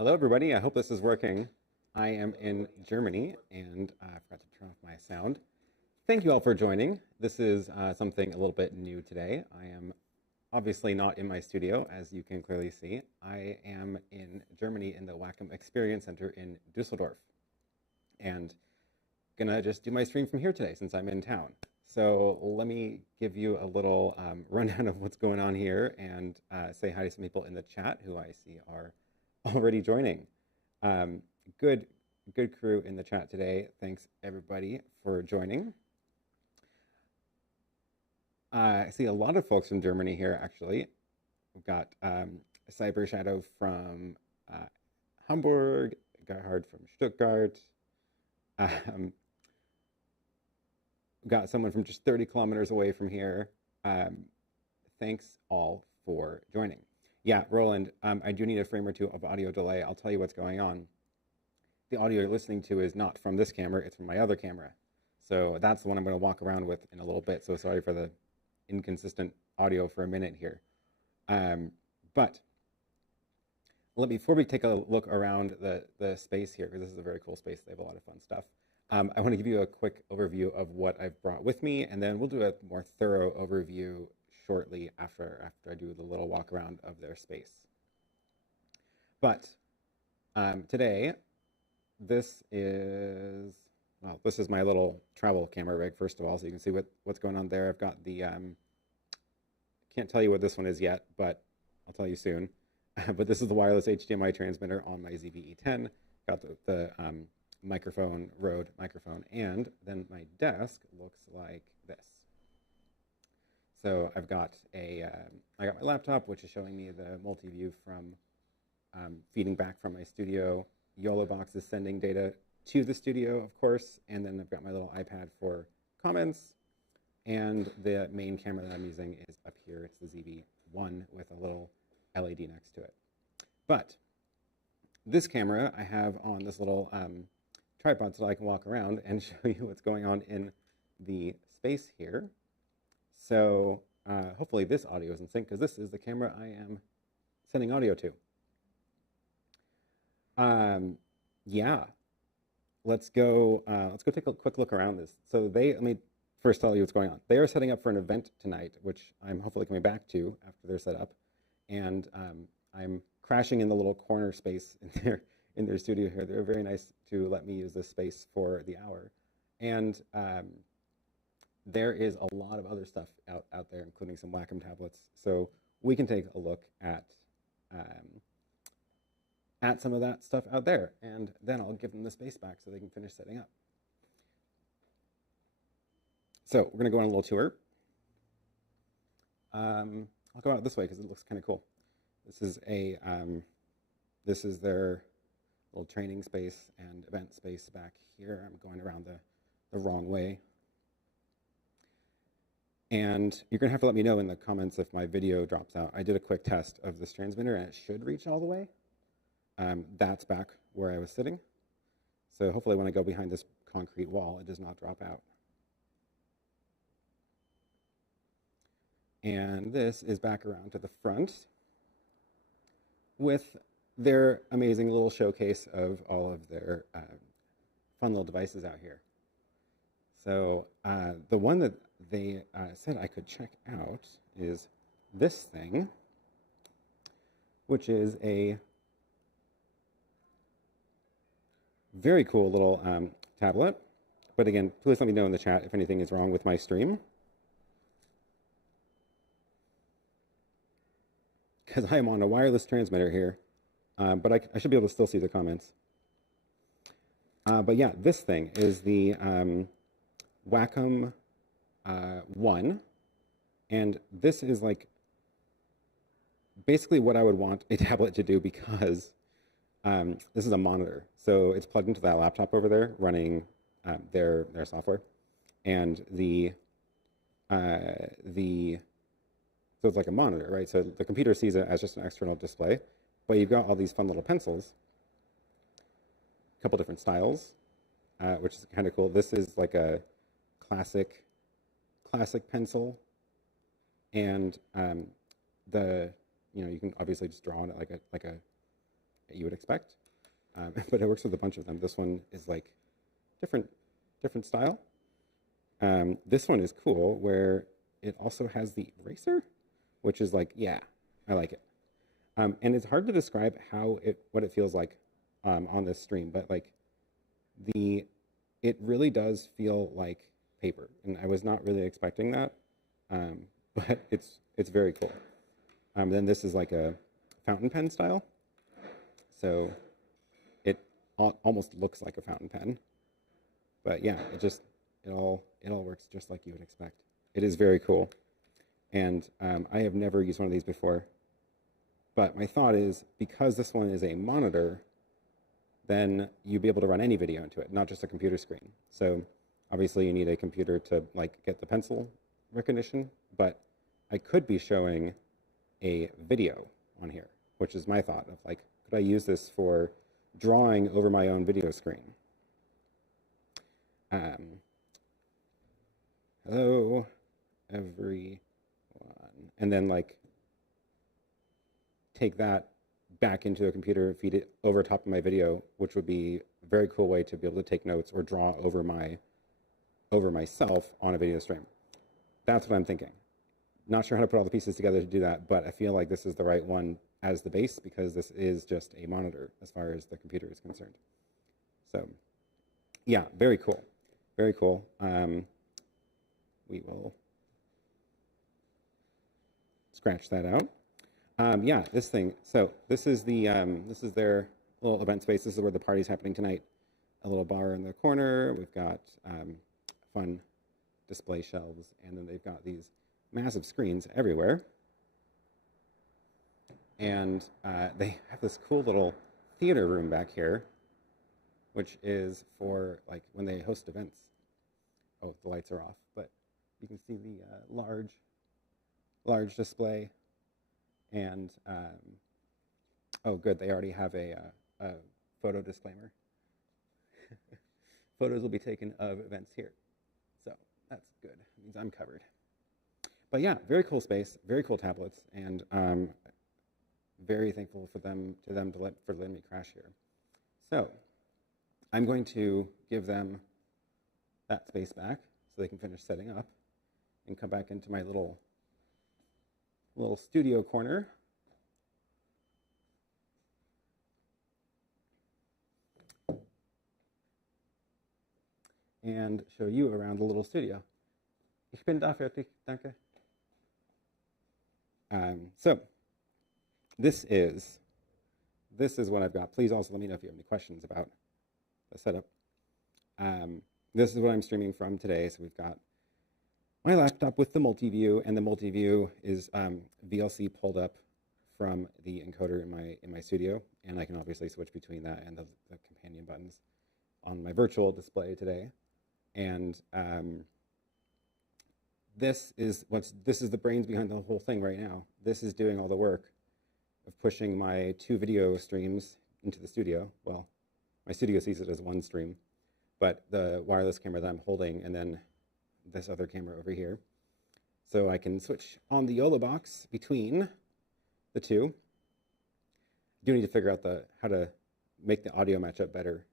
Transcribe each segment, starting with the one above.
Hello, everybody. I hope this is working. I am in Germany, and I forgot to turn off my sound. Thank you all for joining. This is something a little bit new today. I am obviously not in my studio, as you can clearly see. I am in Germany in the Wacom Experience Center in Düsseldorf, and gonna just do my stream from here today since I'm in town. So let me give you a little rundown of what's going on here and say hi to some people in the chat who I see are already joining. Good crew in the chat today. Thanks everybody for joining. I see a lot of folks from Germany here, actually. We've got Cyber Shadow from Hamburg, Gerhard from Stuttgart. We've got someone from just 30 kilometers away from here. Thanks all for joining. Yeah, Roland, I do need a frame or two of audio delay. I'll tell you what's going on. The audio you're listening to is not from this camera, it's from my other camera. So that's the one I'm going to walk around with in a little bit. So sorry for the inconsistent audio for a minute here. But before we take a look around the space here, because this is a very cool space, they have a lot of fun stuff. I want to give you a quick overview of what I've brought with me, and then we'll do a more thorough overview shortly after I do the little walk around of their space. But today, this is my little travel camera rig, first of all, so you can see what's going on there. I've got the, can't tell you what this one is yet, but I'll tell you soon. But this is the wireless HDMI transmitter on my ZV-E10. Got the microphone, Rode microphone, and then my desk looks like this. So I've got I got my laptop, which is showing me the multi-view from feeding back from my studio. YoloBox is sending data to the studio, of course, and then I've got my little iPad for comments, and the main camera that I'm using is up here. It's the ZV-1 with a little LED next to it. But this camera I have on this little tripod so that I can walk around and show you what's going on in the space here. So hopefully this audio is in sync, because this is the camera I am sending audio to. yeah, let's go take a quick look around this. So let me first tell you what's going on. They are setting up for an event tonight, which I'm hopefully coming back to after they're set up. And I'm crashing in the little corner space in their studio here. They're very nice to let me use this space for the hour. And there is a lot of other stuff out there, including some Wacom tablets. So we can take a look at some of that stuff out there, and then I'll give them the space back so they can finish setting up. So we're going to go on a little tour. I'll go out this way because it looks kind of cool. This is their little training space and event space back here. I'm going around the wrong way. And you're going to have to let me know in the comments if my video drops out. I did a quick test of this transmitter, and it should reach all the way. That's back where I was sitting. So hopefully when I go behind this concrete wall, it does not drop out. And this is back around to the front with their amazing little showcase of all of their fun little devices out here. So the one that they said I could check out is this thing, which is a very cool little tablet. But again, please let me know in the chat if anything is wrong with my stream, because I am on a wireless transmitter here, but I should be able to still see the comments. But yeah, this thing is the Wacom One, and this is like basically what I would want a tablet to do, because this is a monitor. So it's plugged into that laptop over there running their software, and so it's like a monitor, right? So the computer sees it as just an external display, but you've got all these fun little pencils, a couple different styles, which is kind of cool. This is like a classic pencil, and you can obviously just draw on it like a you would expect, but it works with a bunch of them. This one is like different style. This one is cool where it also has the eraser, which is like, yeah, I like it. And it's hard to describe what it feels like on this stream, but like it really does feel like paper, and I was not really expecting that, but it's very cool. Then this is like a fountain pen style, so it almost looks like a fountain pen, but yeah, it all works just like you would expect. It is very cool, and I have never used one of these before, but my thought is, because this one is a monitor, then you'd be able to run any video into it, not just a computer screen. So obviously you need a computer to like get the pencil recognition, but I could be showing a video on here, which is my thought of like, could I use this for drawing over my own video screen? Hello, everyone. And then like take that back into a computer and feed it over top of my video, which would be a very cool way to be able to take notes or draw over myself on a video stream. That's what I'm thinking. Not sure how to put all the pieces together to do that, but I feel like this is the right one as the base, because this is just a monitor as far as the computer is concerned. So yeah, very cool. Very cool. We will scratch that out. Yeah, this thing. So this is their little event space. This is where the party's happening tonight. A little bar in the corner. We've got fun display shelves, and then they've got these massive screens everywhere. And they have this cool little theater room back here, which is for like when they host events. Oh, the lights are off, but you can see the large display. And oh, good, they already have a photo disclaimer. Photos will be taken of events here, so that's good. It means I'm covered. But yeah, very cool space, very cool tablets, and very thankful for letting me crash here. So I'm going to give them that space back so they can finish setting up and come back into my little studio corner. And show you around the little studio. Ich bin da fertig, danke. So this is what I've got. Please also let me know if you have any questions about the setup. This is what I'm streaming from today. So we've got my laptop with the multiview, and the multiview is VLC pulled up from the encoder in my studio, and I can obviously switch between that and the companion buttons on my virtual display today. And this is the brains behind the whole thing right now. This is doing all the work of pushing my 2 video streams into the studio. Well, my studio sees it as 1 stream, but the wireless camera that I'm holding, and then this other camera over here. So I can switch on the YoloBox between the 2. I do need to figure out how to make the audio match up better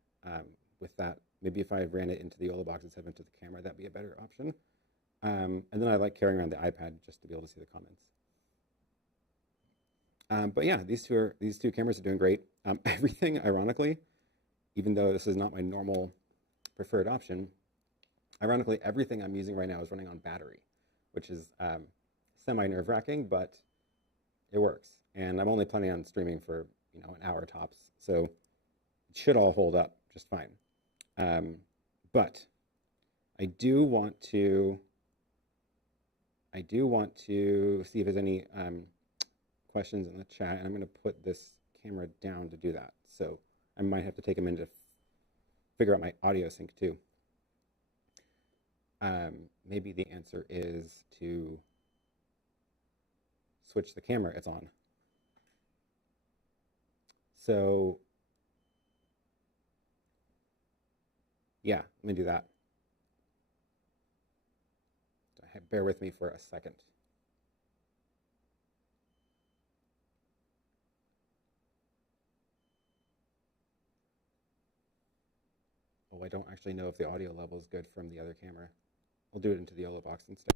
with that. Maybe if I ran it into the YoloBox instead of into the camera, that'd be a better option. And then I like carrying around the iPad just to be able to see the comments. But yeah, these two cameras are doing great. Everything, ironically, even though this is not my normal preferred option, ironically, everything I'm using right now is running on battery, which is semi-nerve-wracking, but it works. And I'm only planning on streaming for an hour tops, so it should all hold up just fine. But I do want to see if there's any questions in the chat, and I'm going to put this camera down to do that. So I might have to take a minute to figure out my audio sync too. Maybe the answer is to switch the camera it's on. So yeah, let me do that. Bear with me for a second. Oh, I don't actually know if the audio level is good from the other camera. I'll do it into the YoloBox instead.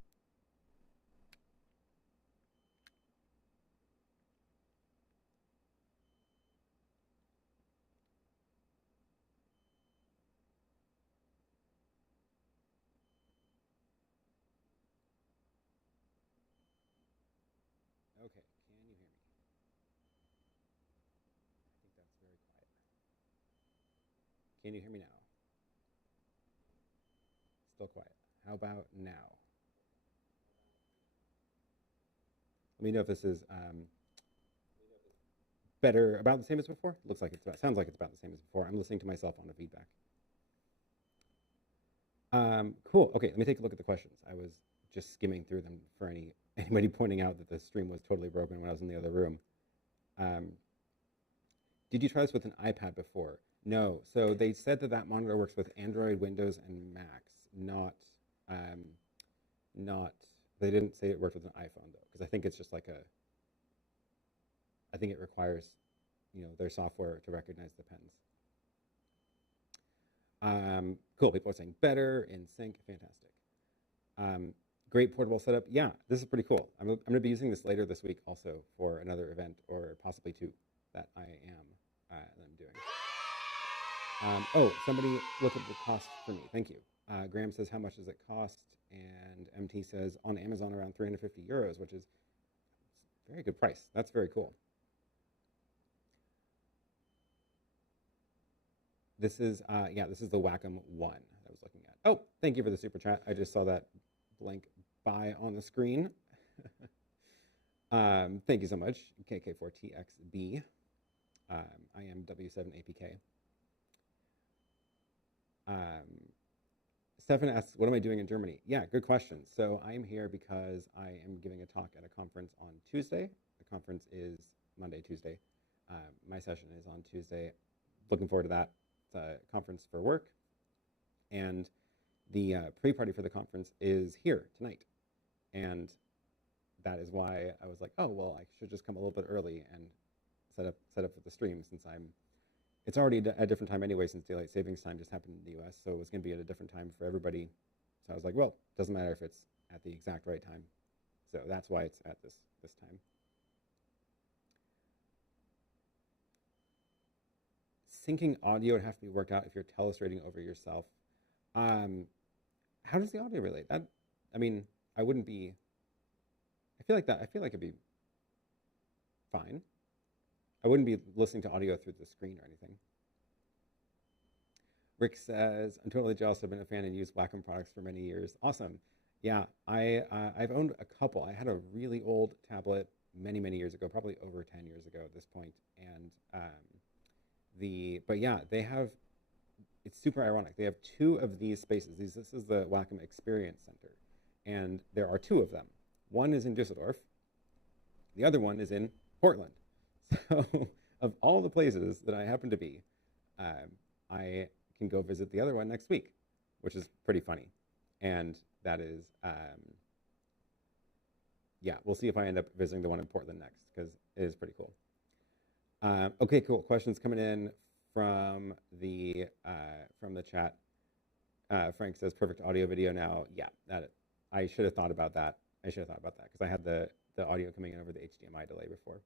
Okay, can you hear me? I think that's very quiet. Can you hear me now? Still quiet. How about now? Let me know if this is better, about the same as before. Looks like sounds like it's about the same as before. I'm listening to myself on the feedback. Cool. Okay, let me take a look at the questions. I was just skimming through them for anybody pointing out that the stream was totally broken when I was in the other room. Did you try this with an iPad before? No. So they said that monitor works with Android, Windows, and Macs, not. They didn't say it worked with an iPhone though, because I think it's just like I think it requires, their software to recognize the pens. Cool. People are saying better, in sync, fantastic. Great portable setup. Yeah, this is pretty cool. I'm going to be using this later this week also for another event, or possibly 2 that I'm doing. Oh, somebody look at the cost for me. Thank you. Graham says, how much does it cost? And MT says, on Amazon around 350 euros, which is a very good price. That's very cool. This is this is the Wacom One I was looking at. Oh, thank you for the super chat. I just saw that blank buy on the screen. Thank you so much, KK4TXB. I am W7APK. Stefan asks, what am I doing in Germany? Yeah, good question. So I am here because I am giving a talk at a conference on Tuesday. The conference is Monday, Tuesday. My session is on Tuesday. Looking forward to that. It's a conference for work. And the pre-party for the conference is here tonight. And that is why I was like, oh, well, I should just come a little bit early and set up with the stream, since it's already at a different time anyway, since daylight savings time just happened in the US, so it was going to be at a different time for everybody. So I was like, well, doesn't matter if it's at the exact right time. So that's why it's at this time. Syncing audio would have to be worked out if you're telestrating over yourself. How does the audio relate? That, I mean, I wouldn't be. I feel like it'd be fine. I wouldn't be listening to audio through the screen or anything. Rick says, I'm totally jealous. I've been a fan and used Wacom products for many years. Awesome. Yeah, I've owned a couple. I had a really old tablet many, many years ago, probably over 10 years ago at this point. And but yeah, they have, it's super ironic. They have two of these spaces. This is the Wacom Experience Center. And there are two of them. One is in Düsseldorf. The other one is in Portland. So of all the places that I happen to be, I can go visit the other one next week, which is pretty funny. And that is, yeah, we'll see if I end up visiting the one in Portland next, because it is pretty cool. Okay, cool. Questions coming in from the chat. Frank says, perfect audio video now. Yeah, I should have thought about that. Because I had the audio coming in over the HDMI delay before.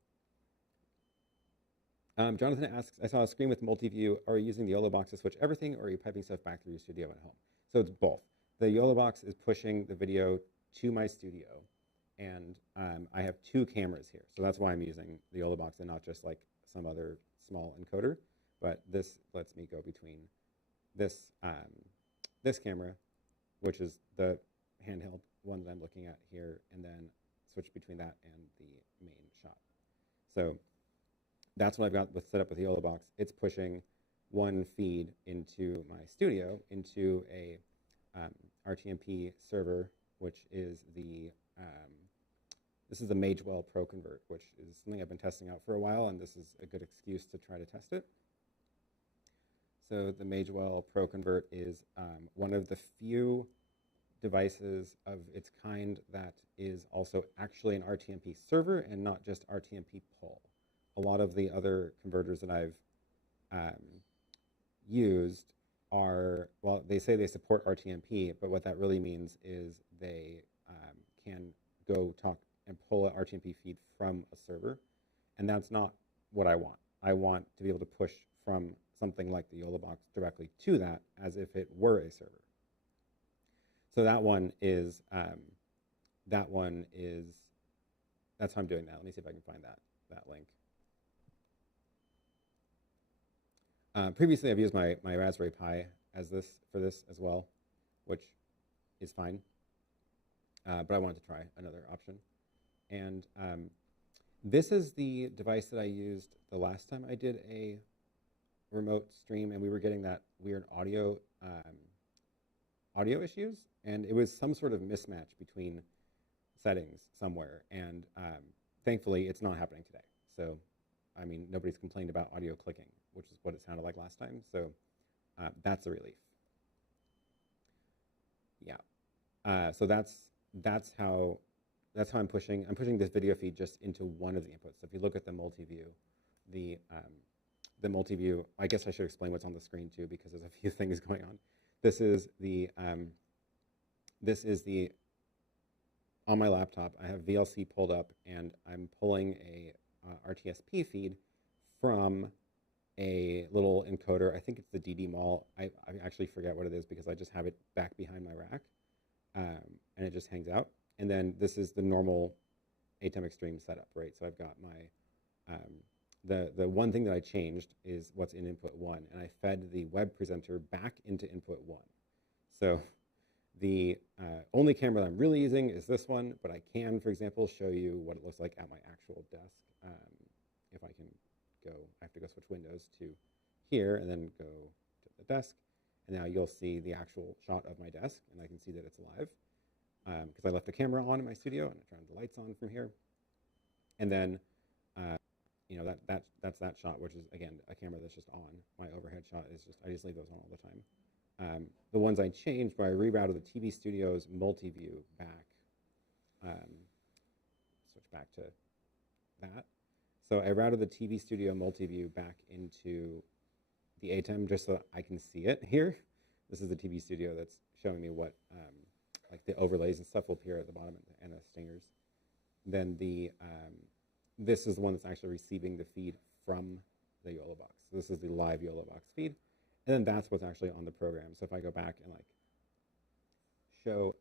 Jonathan asks, I saw a screen with multi-view. Are you using the YoloBox to switch everything, or are you piping stuff back through your studio at home? So it's both. The YoloBox is pushing the video to my studio, and I have two cameras here. So that's why I'm using the YoloBox and not just like some other small encoder. But this lets me go between this, this camera, which is the handheld one that I'm looking at here, and then switch between that and the main shot. So that's what I've got set up with the YoloBox. It's pushing one feed into my studio, into a RTMP server, which is this is the Magewell ProConvert, which is something I've been testing out for a while, and this is a good excuse to try to test it. So the Magewell ProConvert is one of the few devices of its kind that is also actually an RTMP server and not just RTMP pull. A lot of the other converters that I've used are, well, they say they support RTMP, but what that really means is they can go talk and pull an RTMP feed from a server, and that's not what I want. I want to be able to push from something like the YoloBox directly to that as if it were a server. So that's how I'm doing that. Let me see if I can find that link. Previously, I've used my Raspberry Pi for this as well, which is fine. But I wanted to try another option. And this is the device that I used the last time I did a remote stream, and we were getting that weird audio issues, and it was some sort of mismatch between settings somewhere. And thankfully, it's not happening today. So, I mean, nobody's complained about audio clicking, which is what it sounded like last time. So that's a relief. Yeah. So that's how I'm pushing this video feed just into one of the inputs. So if you look at the multi-view, the multi-view, I guess I should explain what's on the screen too, because there's a few things going on. This is the on my laptop. I have VLC pulled up, and I'm pulling a RTSP feed from a little encoder. I think it's the DD Mall. I actually forget what it is because I just have it back behind my rack, and it just hangs out. And then this is the normal ATEM Extreme setup, right? So I've got my the one thing that I changed is what's in input 1, and I fed the web presenter back into input 1. So the only camera that I'm really using is this one, but I can, for example, show you what it looks like at my actual desk. If I can go, I have to go switch windows to here and then go to the desk. And now you'll see the actual shot of my desk, and I can see that it's live because I left the camera on in my studio and I turned the lights on from here. And then, you know, that's that shot, which is, again, a camera that's just on. My overhead shot is just, I just leave those on all the time. The ones I changed, where I rerouted the TV studio's multi-view back, switch back to that. So I routed the TV studio multi-view back into the ATEM just so I can see it here. This is the TV studio that's showing me what like the overlays and stuff will appear at the bottom and the stingers. Then the this is the one that's actually receiving the feed from the YoloBox. So this is the live YoloBox feed, and then that's what's actually on the program. So if I go back and like show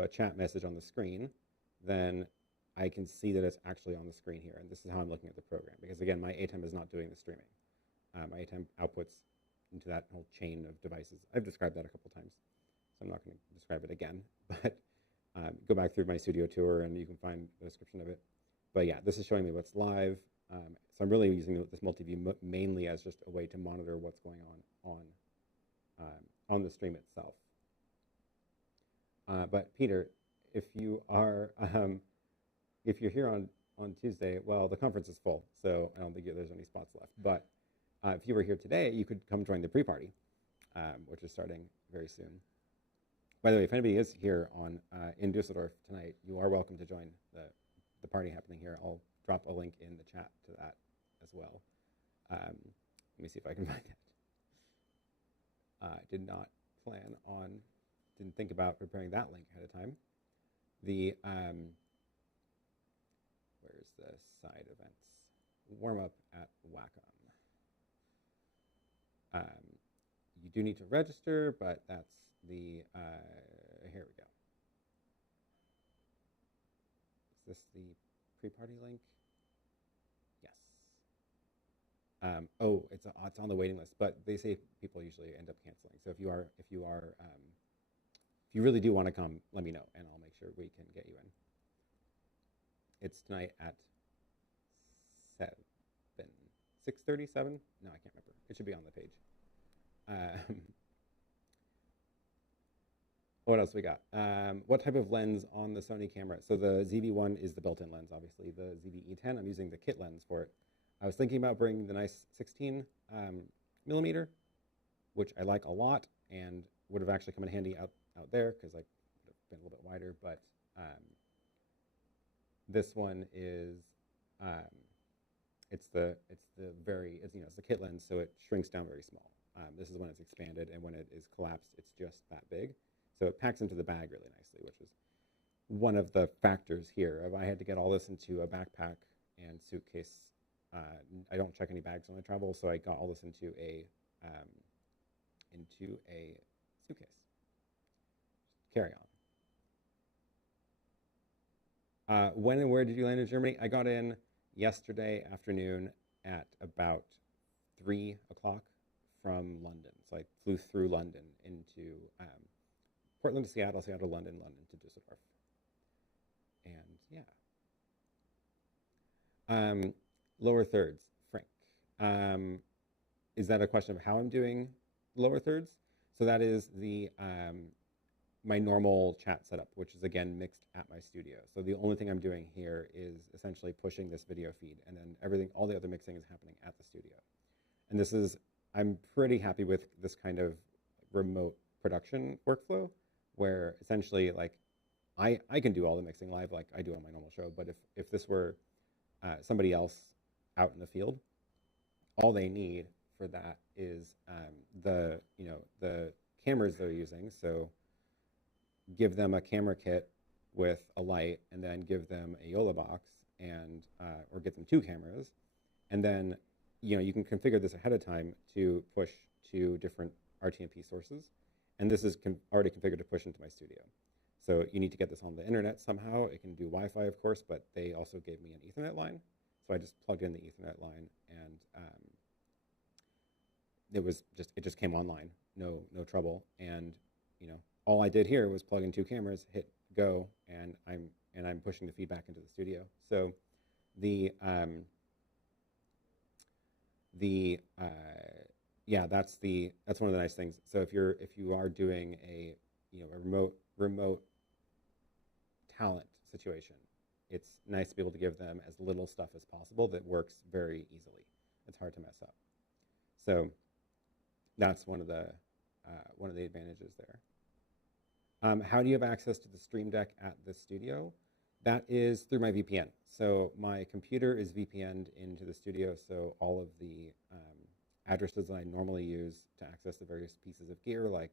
a chat message on the screen, then I can see that it's actually on the screen here, and this is how I'm looking at the program. Because again, my ATEM is not doing the streaming. My ATEM outputs into that whole chain of devices. I've described that a couple times, so I'm not going to describe it again. But go back through my studio tour, and you can find the description of it. But yeah, this is showing me what's live. So I'm really using this multi-view mainly as just a way to monitor what's going on the stream itself. But Peter, if you are if you're here on Tuesday, well, the conference is full, so I don't think there's any spots left. But if you were here today, you could come join the pre-party, which is starting very soon. By the way, if anybody is here in Düsseldorf tonight, you are welcome to join the party happening here. I'll drop a link in the chat to that as well. Let me see if I can find it. I did not plan on, didn't think about preparing that link ahead of time. The where's the side events? Warm up at Wacom. You do need to register, but that's the, here we go. Is this the pre-party link? Yes. Oh, it's on the waiting list, but they say people usually end up canceling. So if you really do want to come, let me know, and I'll make sure we can get you in. It's tonight at 6:37? No, I can't remember. It should be on the page. What else we got? What type of lens on the Sony camera? So the ZV-1 is the built-in lens, obviously. The ZV-E10, I'm using the kit lens for it. I was thinking about bringing the nice 16 millimeter, which I like a lot, and would have actually come in handy out there because I would have been a little bit wider. But this one is it's the kit lens, so it shrinks down very small. This is when it's expanded, and when it is collapsed, it's just that big. So it packs into the bag really nicely, which is one of the factors here. If I had to get all this into a backpack and suitcase, I don't check any bags when I travel, so I got all this into a suitcase. Carry on. When and where did you land in Germany? I got in yesterday afternoon at about 3 o'clock from London. So I flew through London into Portland to Seattle, Seattle, London, London to Düsseldorf. And yeah. Lower thirds, Frank. Is that a question of how I'm doing lower thirds? So that is the my normal chat setup, which is again mixed at my studio. So the only thing I'm doing here is essentially pushing this video feed, and then all the other mixing is happening at the studio. And this is, I'm pretty happy with this kind of remote production workflow, where essentially like I can do all the mixing live like I do on my normal show, but if this were somebody else out in the field, all they need for that is the cameras they're using. So give them a camera kit with a light, and then give them a YoloBox, and or get them 2 cameras, and then you can configure this ahead of time to push to different RTMP sources, and this is already configured to push into my studio. So you need to get this on the internet somehow. It can do Wi-Fi, of course, but they also gave me an Ethernet line, so I just plugged in the Ethernet line, and it just came online, no trouble, and all I did here was plug in 2 cameras, hit go, and I'm pushing the feedback into the studio. So yeah, that's one of the nice things. So if you are doing a remote talent situation, it's nice to be able to give them as little stuff as possible that works very easily. It's hard to mess up. So that's one of the advantages there. How do you have access to the Stream Deck at the studio? That is through my VPN. So my computer is VPN'd into the studio, so all of the addresses that I normally use to access the various pieces of gear, like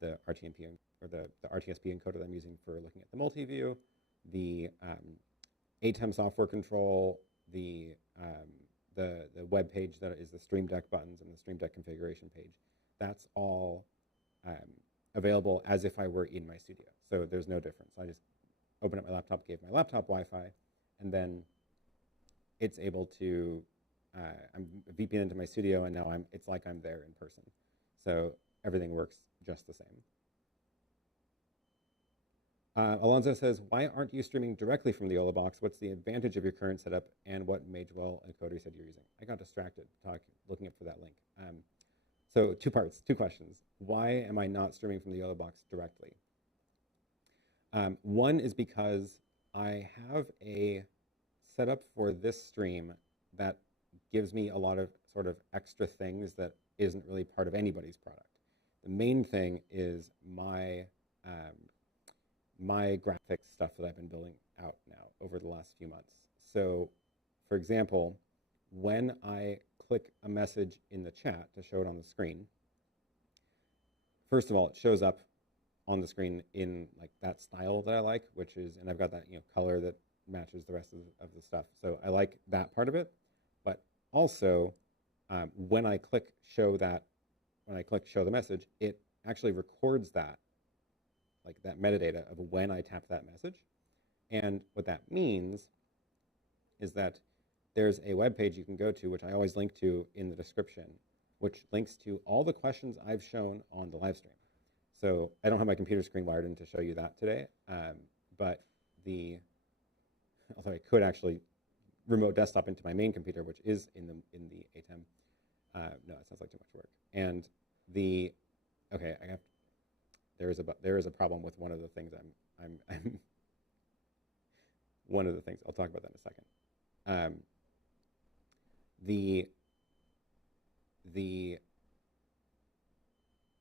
the RTMP or the RTSP encoder that I'm using for looking at the multi-view, the ATEM software control, the web page that is the Stream Deck buttons and the Stream Deck configuration page. That's all available as if I were in my studio. So there's no difference. I just open up my laptop, gave my laptop Wi-Fi, and then it's able to, I'm VPN into my studio, and now it's like I'm there in person. So everything works just the same. Alonzo says, why aren't you streaming directly from the YoloBox? What's the advantage of your current setup, and what Magewell encoder you said you're using? I got distracted looking up for that link. So two parts, two questions. Why am I not streaming from the YoloBox directly? One is because I have a setup for this stream that gives me a lot of sort of extra things that isn't really part of anybody's product. The main thing is my my graphics stuff that I've been building out now over the last few months. So, for example, when I click a message in the chat to show it on the screen, first of all, it shows up on the screen in like that style that I like, which is, and I've got that color that matches the rest of the stuff. So I like that part of it. But also, when I click show the message, it actually records that, like that metadata of when I tap that message. And what that means is that there's a web page you can go to, which I always link to in the description, which links to all the questions I've shown on the live stream. So I don't have my computer screen wired in to show you that today, but although I could actually remote desktop into my main computer, which is in the ATEM. No, it sounds like too much work. And okay, there is a problem with one of the things I'm one of the things, I'll talk about that in a second.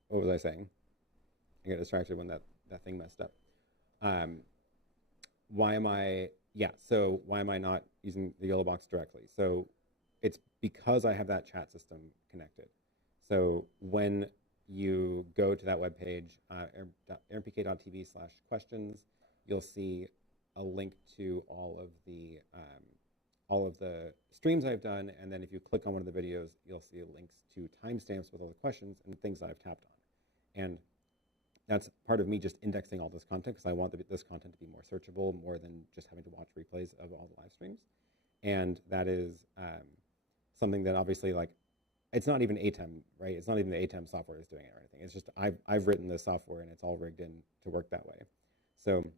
What was I saying? I got distracted when that thing messed up. Why am I not using the YoloBox directly? So it's because I have that chat system connected. So when you go to that web page, aaronpk.tv/questions, you'll see a link to all of the streams I've done, and then if you click on one of the videos, you'll see links to timestamps with all the questions and things that I've tapped on. And that's part of me just indexing all this content because I want this content to be more searchable, more than just having to watch replays of all the live streams. And that is something that obviously, like, it's not even ATEM, right? It's not even the ATEM software is doing it or anything. It's just I've written this software and it's all rigged in to work that way. So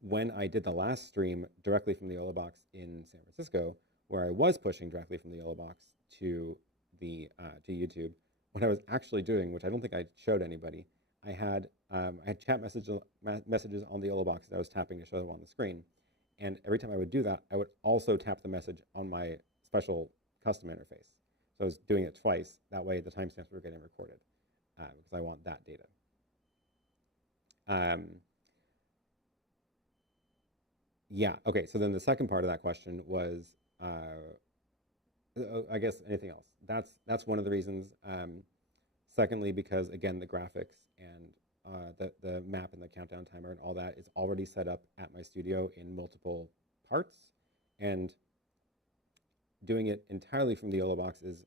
when I did the last stream directly from the YoloBox in San Francisco, where I was pushing directly from the YoloBox to to YouTube, what I was actually doing, which I don't think I showed anybody, I had chat messages on the YoloBox that I was tapping to show them on the screen, and every time I would do that, I would also tap the message on my special custom interface. So I was doing it twice. That way, the timestamps were getting recorded because I want that data. Yeah. Okay. So then the second part of that question was, I guess anything else. That's one of the reasons. Secondly, because again, the graphics and the map and the countdown timer and all that is already set up at my studio in multiple parts, and doing it entirely from the YoloBox is,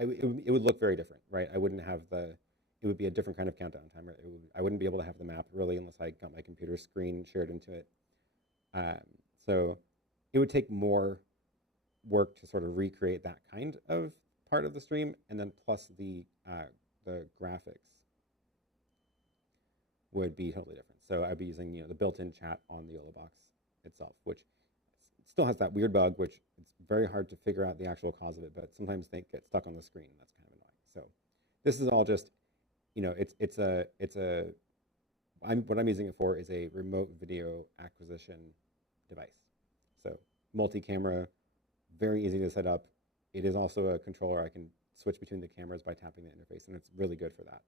it would look very different, right? I wouldn't have it would be a different kind of countdown timer. I wouldn't be able to have the map really unless I got my computer screen shared into it. So it would take more work to sort of recreate that kind of part of the stream, and then plus the graphics would be totally different. So I'd be using the built-in chat on the YoloBox itself, which still has that weird bug, which it's very hard to figure out the actual cause of it, but sometimes they get stuck on the screen. That's kind of annoying. So this is all just, what I'm using it for is a remote video acquisition device. So multi-camera, very easy to set up. It is also a controller. I can switch between the cameras by tapping the interface, and it's really good for that.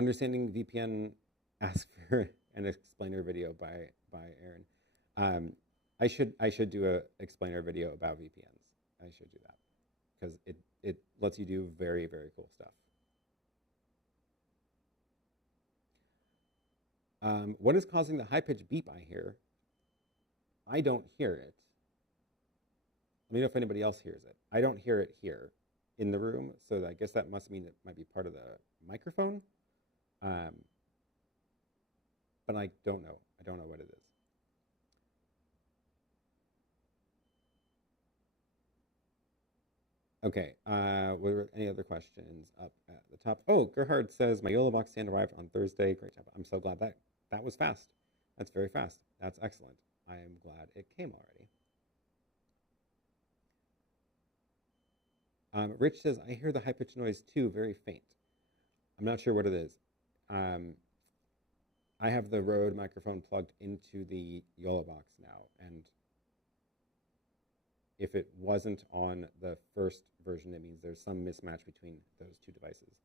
Understanding VPN, ask for an explainer video by Aaron. I should do a explainer video about VPNs. I should do that because it lets you do very, very cool stuff. What is causing the high-pitched beep I hear? I don't hear it. Let me know if anybody else hears it. I don't hear it here in the room, so I guess that must mean it might be part of the microphone. But I don't know. I don't know what it is. Okay, were any other questions up at the top? Oh, Gerhard says, my YoloBox stand arrived on Thursday. Great job. I'm so glad that was fast. That's very fast. That's excellent. I am glad it came already. Rich says, I hear the high-pitched noise too, very faint. I'm not sure what it is. I have the Rode microphone plugged into the YoloBox now, and if it wasn't on the first version, it means there's some mismatch between those two devices,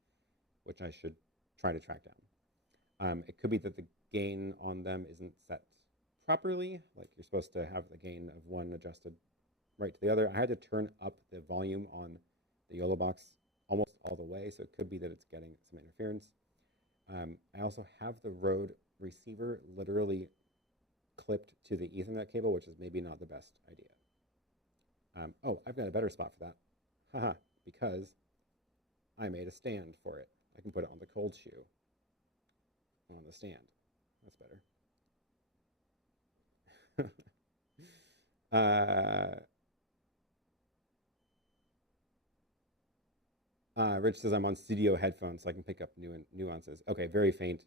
which I should try to track down. It could be that the gain on them isn't set properly, like you're supposed to have the gain of one adjusted right to the other. I had to turn up the volume on the YoloBox almost all the way, so it could be that it's getting some interference. I also have the Rode receiver literally clipped to the Ethernet cable, which is maybe not the best idea. Oh, I've got a better spot for that. Haha, because I made a stand for it. I can put it on the cold shoe on the stand. That's better. Rich says I'm on studio headphones so I can pick up nuances. Okay, very faint.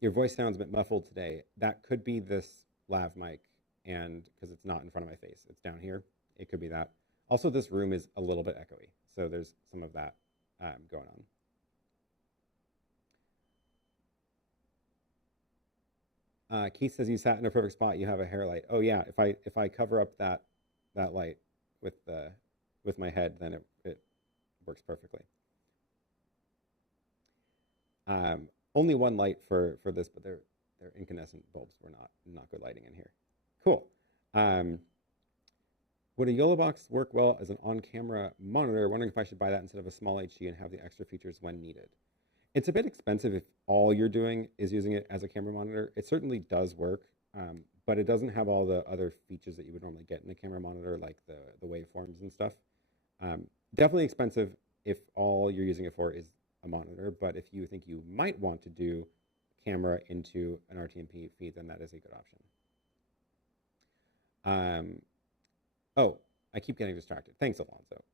Your voice sounds a bit muffled today. That could be this lav mic, and because it's not in front of my face, it's down here. It could be that. Also, this room is a little bit echoey, so there's some of that going on. Keith says you sat in a perfect spot. You have a hair light. Oh yeah, if I cover up that light with my head, then it works perfectly. Only one light for this, but they're incandescent bulbs. We're not good lighting in here. Cool. Would a YoloBox work well as an on-camera monitor? Wondering if I should buy that instead of a small HD and have the extra features when needed. It's a bit expensive if all you're doing is using it as a camera monitor. It certainly does work, but it doesn't have all the other features that you would normally get in a camera monitor, like the waveforms and stuff. Definitely expensive if all you're using it for is a monitor, but if you think you might want to do camera into an RTMP feed, then that is a good option. Oh, I keep getting distracted. Thanks, Alonso.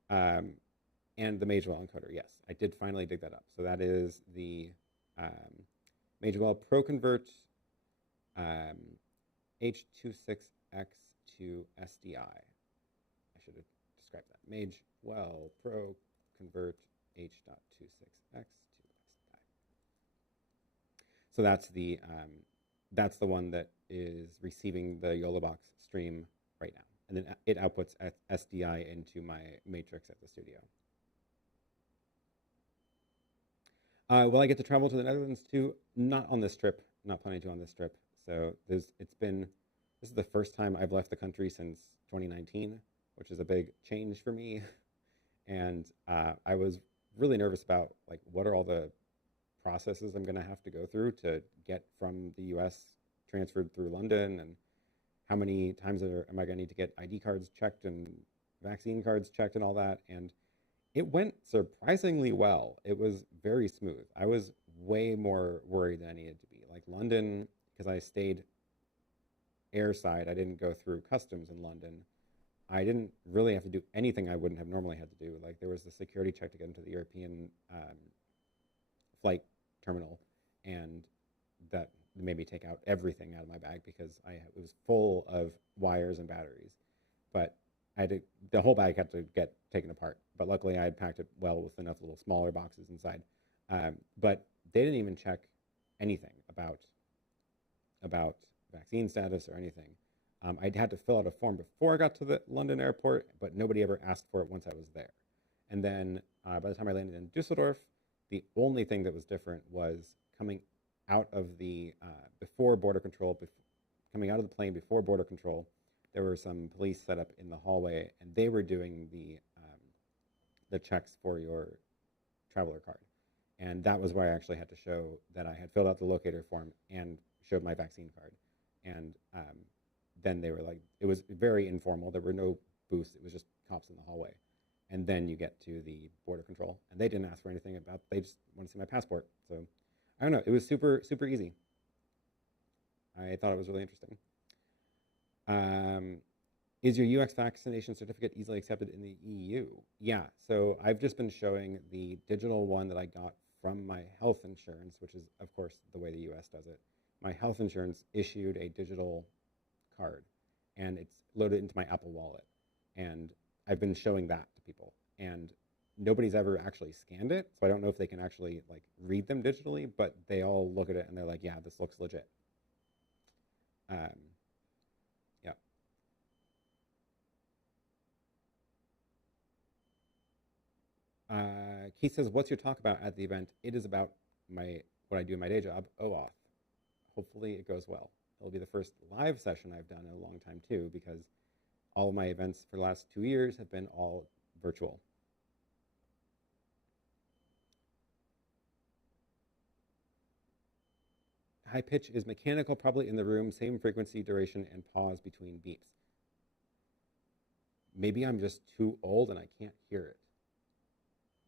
And the Magewell encoder, yes, I did finally dig that up. So that is the Magewell ProConvert H26X to SDI. I should have described that. Magewell ProConvert H.26X to SDI. So that's the one that is receiving the YoloBox stream right now. And then it outputs SDI into my matrix at the studio. Will I get to travel to the Netherlands too? Not on this trip. Not planning to on this trip. So this is the first time I've left the country since 2019, which is a big change for me. And I was really nervous about like what are all the processes I'm going to have to go through to get from the US transferred through London, and how many times am I going to need to get ID cards checked and vaccine cards checked and all that. And it went surprisingly well. It was very smooth. I was way more worried than I needed to be. Like London, because I stayed airside, I didn't go through customs in London. I didn't really have to do anything I wouldn't have normally had to do. Like there was the security check to get into the European flight terminal, and that made me take out everything out of my bag because it was full of wires and batteries. But the whole bag had to get taken apart. But luckily I had packed it well with enough little smaller boxes inside. But they didn't even check anything about vaccine status or anything. I had to fill out a form before I got to the London airport, but nobody ever asked for it once I was there. And then by the time I landed in Düsseldorf, The only thing that was different was coming out of the before border control, coming out of the plane before border control. There were some police set up in the hallway, and they were doing the checks for your traveler card. And that was where I actually had to show that I had filled out the locator form and showed my vaccine card. And then they were like, it was very informal. There were no booths. It was just cops in the hallway. And then you get to the border control. And they didn't ask for anything about, they just want to see my passport. So I don't know. It was super, super easy. I thought it was really interesting. Is your UX vaccination certificate easily accepted in the EU? Yeah, so I've just been showing the digital one that I got from my health insurance, which is, of course, the way the US does it. My health insurance issued a digital card, and it's loaded into my Apple Wallet. And I've been showing that to people. And nobody's ever actually scanned it, so I don't know if they can actually like read them digitally, but they all look at it and they're like, yeah, this looks legit. Yeah. Keith says, what's your talk about at the event? It is about what I do in my day job, OAuth. Hopefully it goes well. It'll be the first live session I've done in a long time too, because all of my events for the last 2 years have been all virtual. High pitch is mechanical, probably in the room, same frequency, duration, and pause between beeps. Maybe I'm just too old and I can't hear it.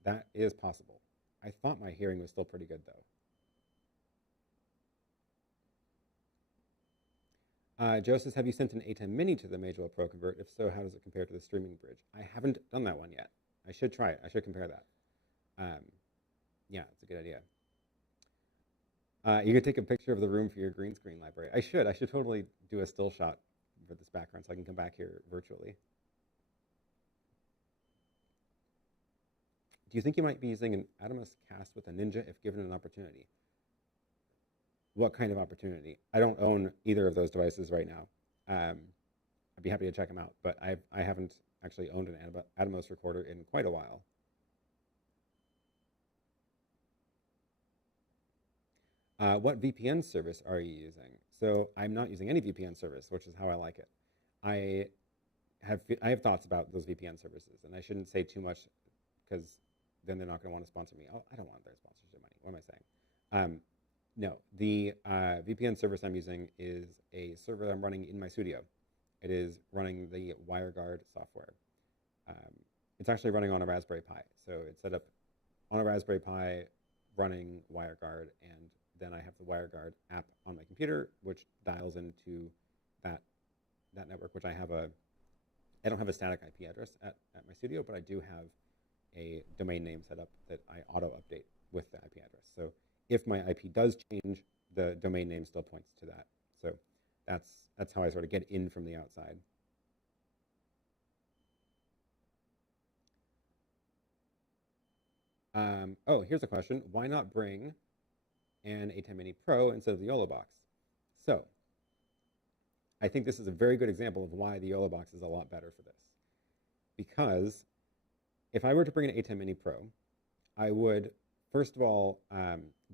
That is possible. I thought my hearing was still pretty good, though. Joe says, have you sent an A10 Mini to the Magewell ProConvert? If so, how does it compare to the streaming bridge? I haven't done that one yet. I should try it. I should compare that. Yeah, it's a good idea. You could take a picture of the room for your green screen library. I should totally do a still shot for this background so I can come back here virtually. Do you think you might be using an Atomos cast with a Ninja if given an opportunity? What kind of opportunity? I don't own either of those devices right now. I'd be happy to check them out, but I haven't actually owned an Atomos recorder in quite a while. What VPN service are you using? So I'm not using any VPN service, which is how I like it. I have thoughts about those VPN services, and I shouldn't say too much because then they're not going to want to sponsor me. Oh, I don't want their sponsorship money. What am I saying? No, the VPN service I'm using is a server I'm running in my studio. It is running the WireGuard software. It's actually running on a Raspberry Pi. So it's set up on a Raspberry Pi running WireGuard, and then I have the WireGuard app on my computer, which dials into that network, which I don't have a static IP address at my studio, but I do have a domain name set up that I auto-update with the IP address. So if my IP does change, the domain name still points to that. So that's how I sort of get in from the outside. Oh, here's a question. Why not bring an A10 Mini Pro instead of the YoloBox? So I think this is a very good example of why the YoloBox is a lot better for this. Because if I were to bring an A10 Mini Pro, I would, first of all,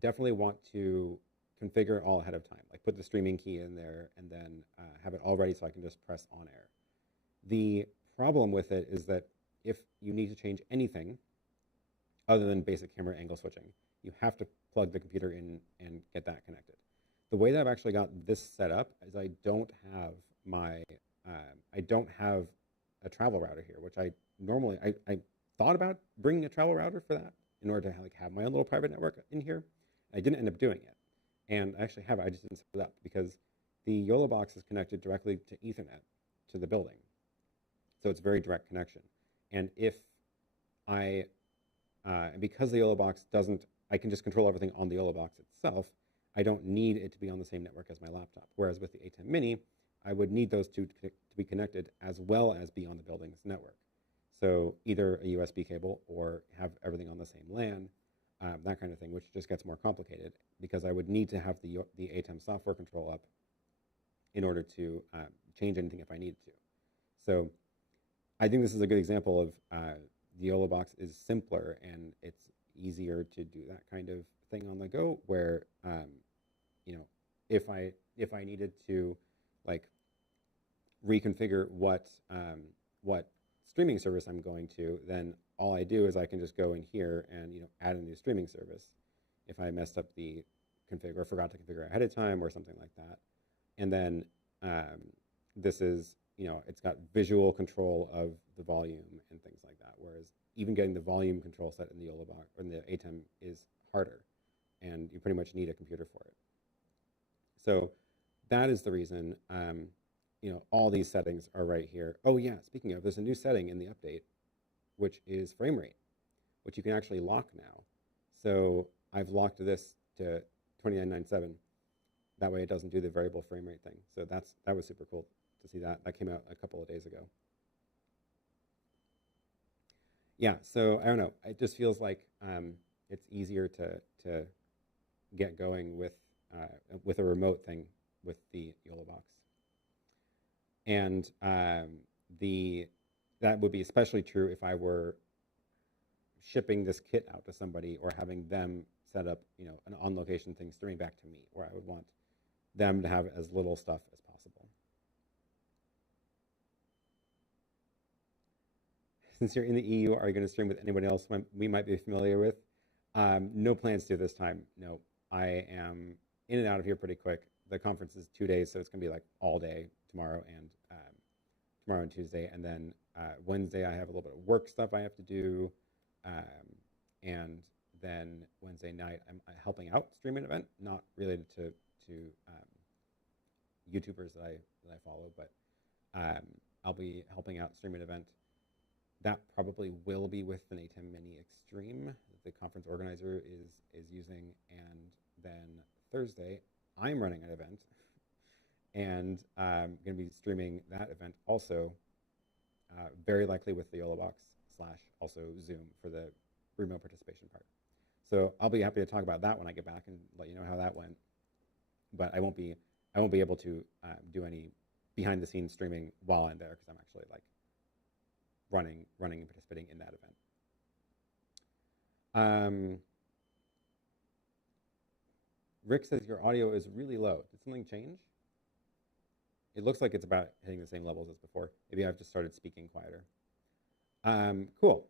definitely want to configure all ahead of time, like put the streaming key in there and then have it all ready so I can just press on air. The problem with it is that if you need to change anything other than basic camera angle switching, you have to plug the computer in and get that connected. The way that I've actually got this set up is I don't have a travel router here, which I normally, I thought about bringing a travel router for that in order to have my own little private network in here. I didn't end up doing it. And I actually have it, I just didn't set it up because the YoloBox is connected directly to Ethernet to the building. So it's very direct connection. And if because the YoloBox doesn't, I can just control everything on the YoloBox itself. I don't need it to be on the same network as my laptop. Whereas with the A10 Mini, I would need those two to be connected as well as be on the building's network. So either a USB cable or have everything on the same LAN, that kind of thing, which just gets more complicated because I would need to have the ATEM software control up in order to change anything if I needed to. So I think this is a good example of the YoloBox is simpler and it's easier to do that kind of thing on the go, where you know, if I needed to like reconfigure what streaming service I'm going to, then all I do is I can just go in here and, you know, add a new streaming service if I messed up the config or forgot to configure ahead of time or something like that. And then this is, you know, it's got visual control of the volume and things like that. Whereas even getting the volume control set in the YoloBox or in the A10 is harder, and you pretty much need a computer for it. So that is the reason, you know, all these settings are right here. Oh yeah, speaking of, there's a new setting in the update, which is frame rate, which you can actually lock now. So I've locked this to 2997. That way it doesn't do the variable frame rate thing. So that was super cool to see that. That came out a couple of days ago. Yeah, so I don't know. It just feels like it's easier to get going with a remote thing with the YoloBox. And that would be especially true if I were shipping this kit out to somebody or having them set up, you know, an on-location thing streaming back to me, where I would want them to have as little stuff as possible. Since you're in the EU, are you going to stream with anyone else we might be familiar with? No plans to this time. No, I am in and out of here pretty quick. The conference is 2 days, so it's going to be like all day tomorrow and Tuesday, and then Wednesday I have a little bit of work stuff I have to do, and then Wednesday night I'm helping out stream an event, not related to YouTubers that I follow, but I'll be helping out stream an event. That probably will be with an A10 Mini Extreme that the conference organizer is using, and then Thursday I'm running an event, and I'm going to be streaming that event also, very likely with the YoloBox / also Zoom for the remote participation part. So I'll be happy to talk about that when I get back and let you know how that went. But I won't be able to do any behind the scenes streaming while I'm there, because I'm actually like running and participating in that event. Rick says your audio is really low. Did something change? It looks like it's about hitting the same levels as before. Maybe I've just started speaking quieter. Cool.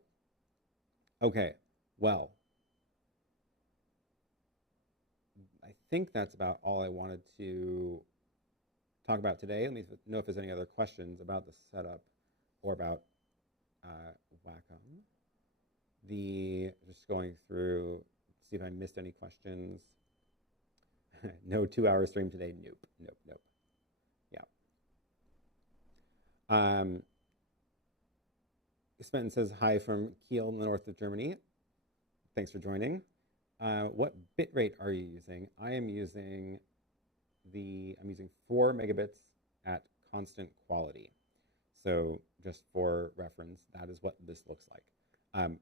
Okay, well, I think that's about all I wanted to talk about today. Let me know if there's any other questions about the setup or about Wacom. Just going through, see if I missed any questions. No 2-hour stream today. Nope. Yeah. Sven says hi from Kiel in the north of Germany. Thanks for joining. What bit rate are you using? I'm using 4 megabits at constant quality. So just for reference, that is what this looks like.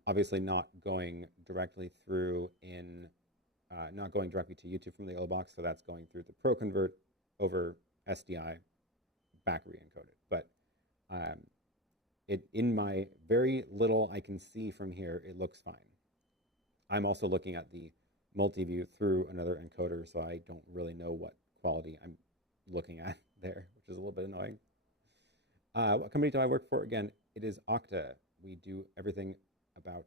Obviously not going directly through not going directly to YouTube from the YoloBox, so that's going through the ProConvert over SDI, back re-encoded. But in my very little I can see from here, it looks fine. I'm also looking at the multiview through another encoder, so I don't really know what quality I'm looking at there, which is a little bit annoying. What company do I work for? Again, it is Okta. We do everything about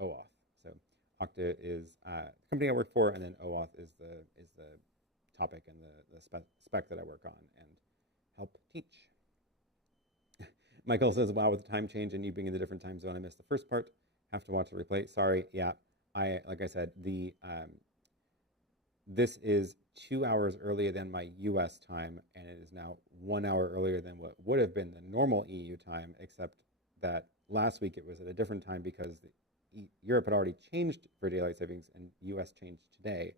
OAuth. So Okta is the company I work for, and then OAuth is the topic and the spec that I work on and help teach. Michael says, wow, with the time change and you being in a different time zone, I missed the first part. Have to watch the replay. Sorry. Yeah, like I said, this is 2 hours earlier than my US time, and it is now 1 hour earlier than what would have been the normal EU time, except that last week it was at a different time because Europe had already changed for daylight savings and US changed today.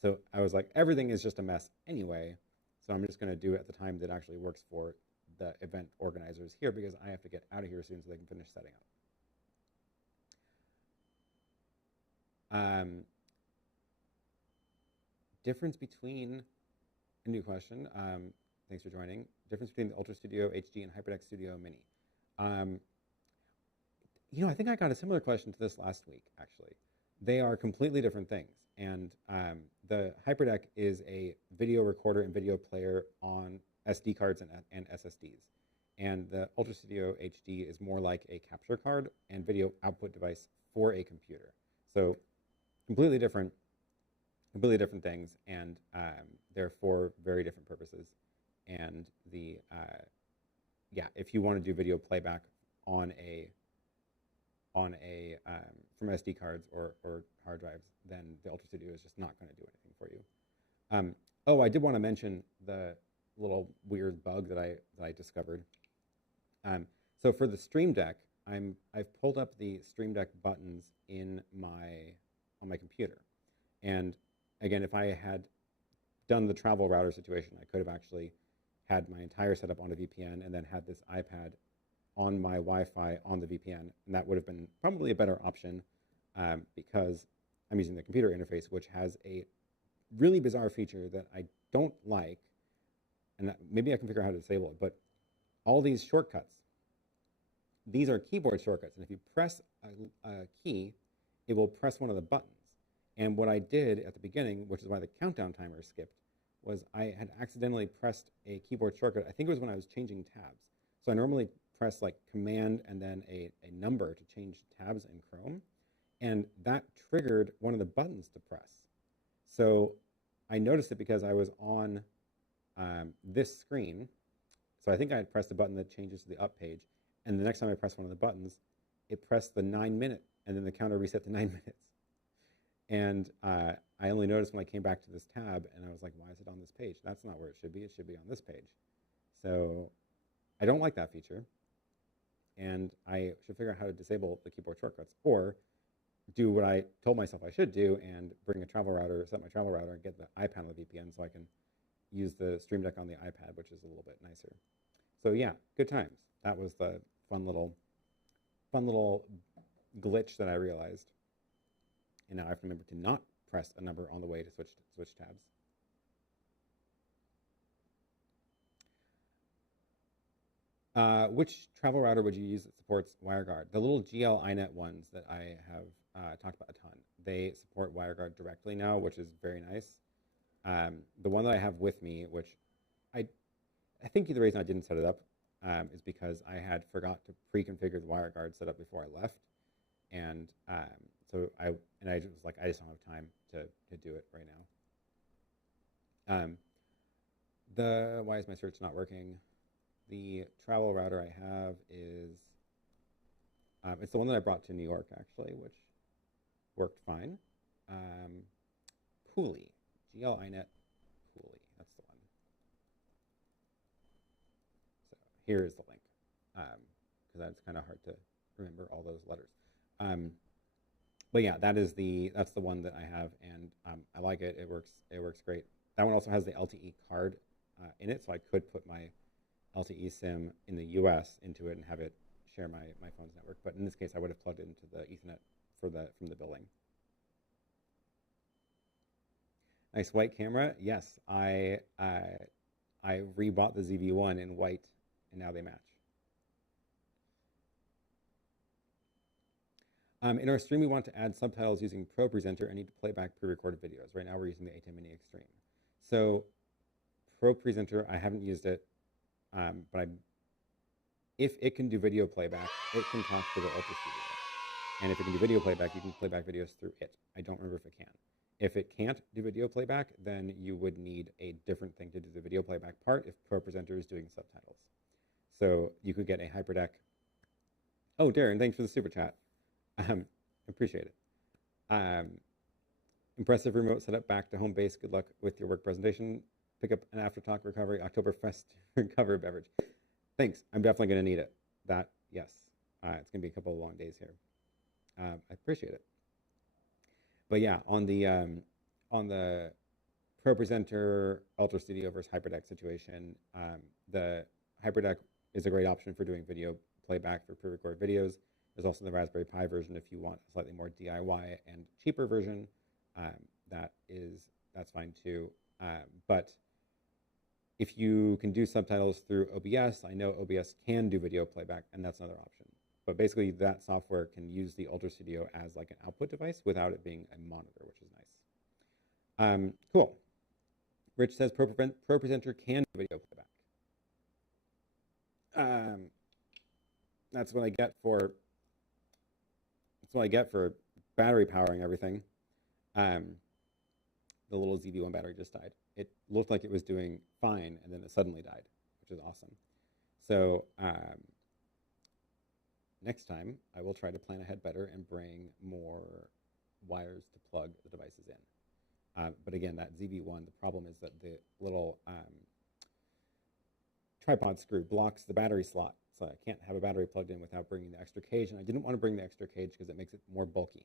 So I was like, everything is just a mess anyway, so I'm just going to do it at the time that actually works for the event organizers here, because I have to get out of here soon so they can finish setting up. Difference between, a new question, thanks for joining, difference between the Ultra Studio HD and HyperDeck Studio Mini. You know, I think I got a similar question to this last week, actually. they are completely different things. And the HyperDeck is a video recorder and video player on SD cards and SSDs. And the Ultra Studio HD is more like a capture card and video output device for a computer. So completely different things, and they're for very different purposes. And the yeah, if you want to do video playback on a from SD cards or hard drives, then the Ultra Studio is just not going to do anything for you. Oh, I did want to mention the little weird bug that I discovered. So for the Stream Deck, I've pulled up the Stream Deck buttons on my computer, and again, if I had done the travel router situation, I could have actually had my entire setup on a VPN and then had this iPad on my Wi-Fi on the VPN, and that would have been probably a better option because I'm using the computer interface, which has a really bizarre feature that I don't like, and maybe I can figure out how to disable it, but all these shortcuts, these are keyboard shortcuts, and if you press a key, it will press one of the buttons. And what I did at the beginning, which is why the countdown timer skipped, was I had accidentally pressed a keyboard shortcut. I think it was when I was changing tabs. So I normally press like Command and then a number to change tabs in Chrome, and that triggered one of the buttons to press. So I noticed it because I was on this screen. So I think I had pressed a button that changes to the up page, and the next time I pressed one of the buttons, it pressed the 9-minute, and then the counter reset to 9 minutes. And I only noticed when I came back to this tab, and I was like, why is it on this page? That's not where it should be. It should be on this page. So I don't like that feature, and I should figure out how to disable the keyboard shortcuts, or do what I told myself I should do and bring a travel router, set my travel router, and get the iPad VPN so I can use the Stream Deck on the iPad, which is a little bit nicer. So yeah, good times. That was the fun little glitch that I realized. And now I have to remember to not press a number on the way to switch tabs. Which travel router would you use that supports WireGuard? The little GL.inet ones that I have talked about a ton. They support WireGuard directly now, which is very nice. The one that I have with me, which I think the reason I didn't set it up is because I had forgot to pre-configure the WireGuard setup before I left, and so I just was like, I just don't have time to do it right now. Why is my search not working? The travel router I have is it's the one that I brought to New York actually, which worked fine. Puli, GL.inet Puli, that's the one. So here's the link, because that's kind of hard to remember all those letters. But yeah, that's the one that I have, and I like it. It works great. That one also has the LTE card in it, so I could put my LTE SIM in the US into it and have it share my phone's network. But in this case, I would have plugged it into the Ethernet from the building. Nice white camera. Yes, I rebought the ZV-1 in white, and now they match. In our stream, we want to add subtitles using Pro Presenter and need to play back pre-recorded videos. Right now, we're using the A10 Mini Extreme. So Pro Presenter, I haven't used it, but if it can do video playback, it can talk to the Ultra Studio. And if it can do video playback, you can play back videos through it. I don't remember if it can. If it can't do video playback, then you would need a different thing to do the video playback part if Pro Presenter is doing subtitles. So you could get a HyperDeck. Oh, Darren, thanks for the super chat. Appreciate it. Impressive remote setup back to home base. Good luck with your work presentation. Pick up an after-talk recovery, Oktoberfest recover beverage. Thanks. I'm definitely going to need it. That, yes. It's going to be a couple of long days here. I appreciate it. But yeah, on the Pro Presenter Ultra Studio versus HyperDeck situation, the HyperDeck is a great option for doing video playback for pre-recorded videos. There's also the Raspberry Pi version if you want a slightly more DIY and cheaper version. That's fine too. But if you can do subtitles through OBS, I know OBS can do video playback, and that's another option. But basically, that software can use the Ultra Studio as like an output device without it being a monitor, which is nice. Cool. Rich says Pro Presenter can do video playback. That's what I get for battery powering everything. The little ZV-1 battery just died. It looked like it was doing fine, and then it suddenly died, which is awesome. So next time, I will try to plan ahead better and bring more wires to plug the devices in. But again, that ZV-1, the problem is that the little tripod screw blocks the battery slot. So I can't have a battery plugged in without bringing the extra cage. And I didn't want to bring the extra cage because it makes it more bulky.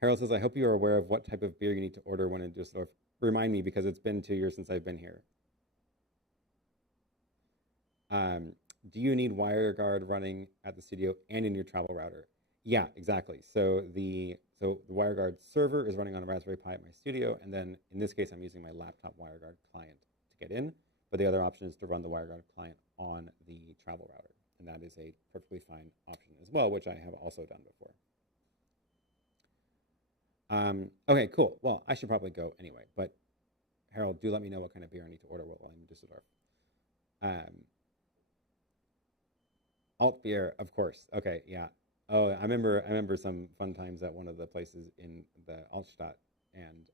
Harold says, I hope you are aware of what type of beer you need to order when in Düsseldorf. Remind me, because it's been 2 years since I've been here. Do you need WireGuard running at the studio and in your travel router? Yeah, exactly. So the WireGuard server is running on a Raspberry Pi at my studio, and then in this case, I'm using my laptop WireGuard client to get in. But the other option is to run the WireGuard client on the travel router, and that is a perfectly fine option as well, which I have also done before. Okay, cool. Well, I should probably go anyway, but Harold, do let me know what kind of beer I need to order while I'm in Düsseldorf. Alt beer, of course. Okay, yeah. Oh, I remember some fun times at one of the places in the Altstadt, and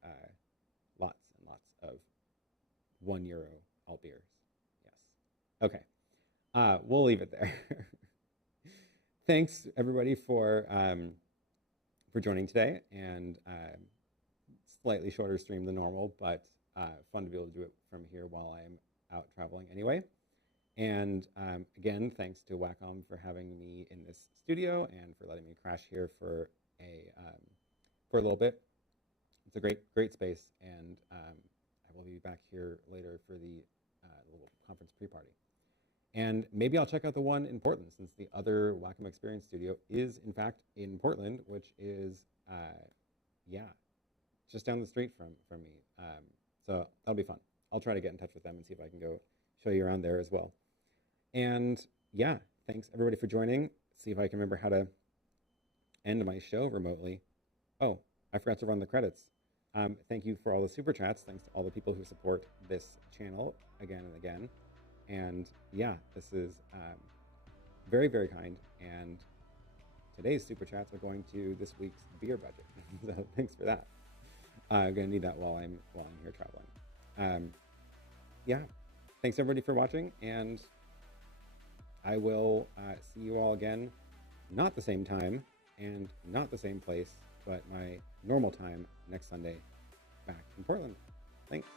lots and lots of €1 alt beers. Yes. Okay. We'll leave it there. Thanks everybody for joining today, and slightly shorter stream than normal, but fun to be able to do it from here while I'm out traveling anyway. And again, thanks to Wacom for having me in this studio and for letting me crash here for a little bit. It's a great space, and I will be back here later for the little conference pre-party. And maybe I'll check out the one in Portland, since the other Wacom Experience Studio is in fact in Portland, which is yeah, just down the street from me. So that'll be fun. I'll try to get in touch with them and see if I can go show you around there as well. And yeah, thanks everybody for joining. See if I can remember how to end my show remotely. Oh, I forgot to run the credits. Thank you for all the super chats. Thanks to all the people who support this channel again and again. And yeah, this is very, very kind. And today's super chats are going to this week's beer budget. So thanks for that. I'm gonna need that while I'm here traveling. Yeah, thanks everybody for watching, and I will see you all again, not the same time and not the same place, but my normal time next Sunday back in Portland. Thanks.